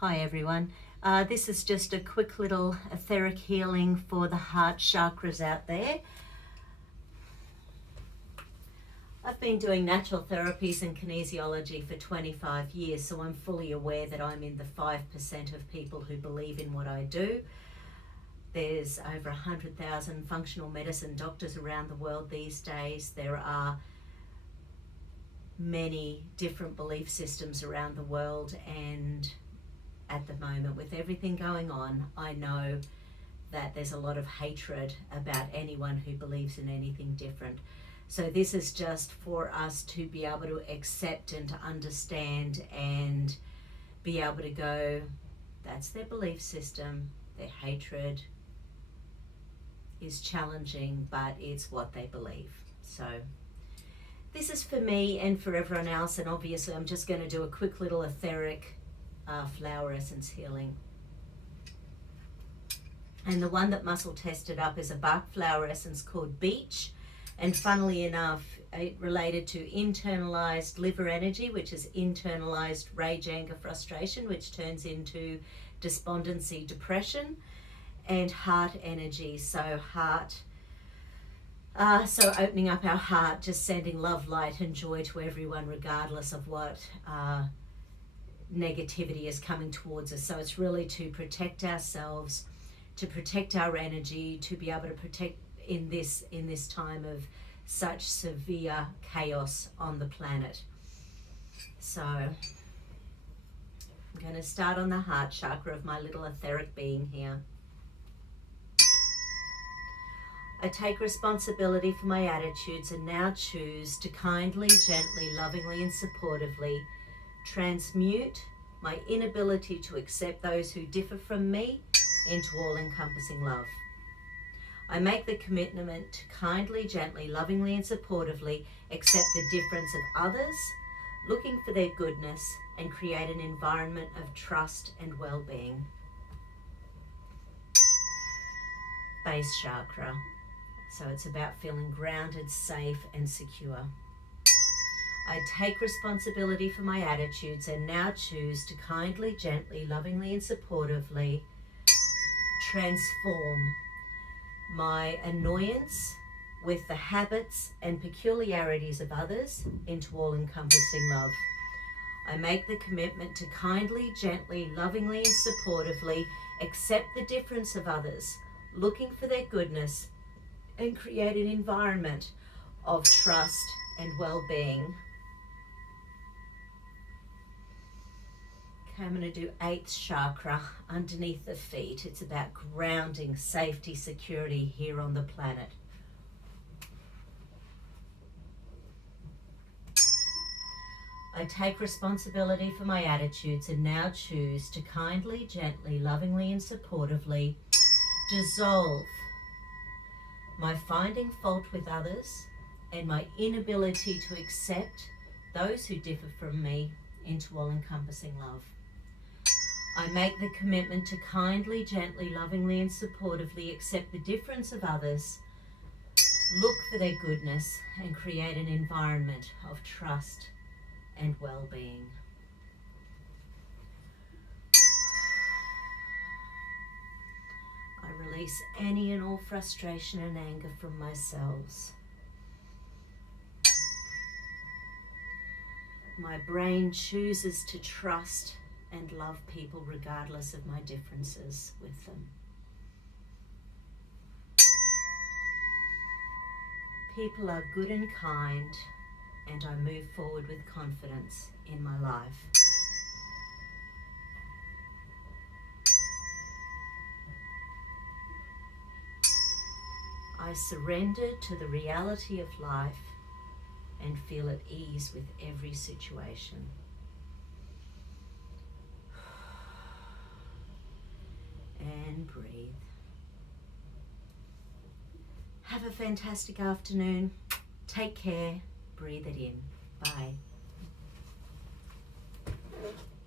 Hi everyone. This is just a quick little etheric healing for the heart chakras out there. I've been doing natural therapies and kinesiology for 25 years, so I'm fully aware that I'm in the 5% of people who believe in what I do. There's over 100,000 functional medicine doctors around the world these days. There are many different belief systems around the world, and at the moment, with everything going on, I know that there's a lot of hatred about anyone who believes in anything different. So this is just for us to be able to accept and to understand and be able to go, that's their belief system, their hatred is challenging, but it's what they believe. So this is for me and for everyone else, and obviously I'm just going to do a quick little etheric flower essence healing. And the one that muscle tested up is a bark flower essence called Beach, and funnily enough it related to internalized liver energy, which is internalized rage, anger, frustration, which turns into despondency, depression, and heart energy, so heart, so opening up our heart, just sending love, light and joy to everyone regardless of what negativity is coming towards us. So it's really to protect ourselves, to protect our energy, to be able to protect in this time of such severe chaos on the planet. So I'm going to start on the heart chakra of my little etheric being here. I take responsibility for my attitudes and now choose to kindly, gently, lovingly and supportively transmute my inability to accept those who differ from me into all-encompassing love. I make the commitment to kindly, gently, lovingly and supportively accept the difference of others, looking for their goodness, and create an environment of trust and well-being. Base chakra. So it's about feeling grounded, safe and secure. I take responsibility for my attitudes and now choose to kindly, gently, lovingly and supportively transform my annoyance with the habits and peculiarities of others into all-encompassing love. I make the commitment to kindly, gently, lovingly and supportively accept the difference of others, looking for their goodness, and create an environment of trust and well-being. Okay, I'm going to do 8th chakra underneath the feet. It's about grounding, safety, security here on the planet. I take responsibility for my attitudes and now choose to kindly, gently, lovingly and supportively dissolve my finding fault with others and my inability to accept those who differ from me into all-encompassing love. I make the commitment to kindly, gently, lovingly and supportively accept the difference of others, look for their goodness and create an environment of trust and well-being. I release any and all frustration and anger from my cells. My brain chooses to trust and love people regardless of my differences with them. People are good and kind, and I move forward with confidence in my life. I surrender to the reality of life and feel at ease with every situation. And breathe. Have a fantastic afternoon. Take care. Breathe it in. Bye.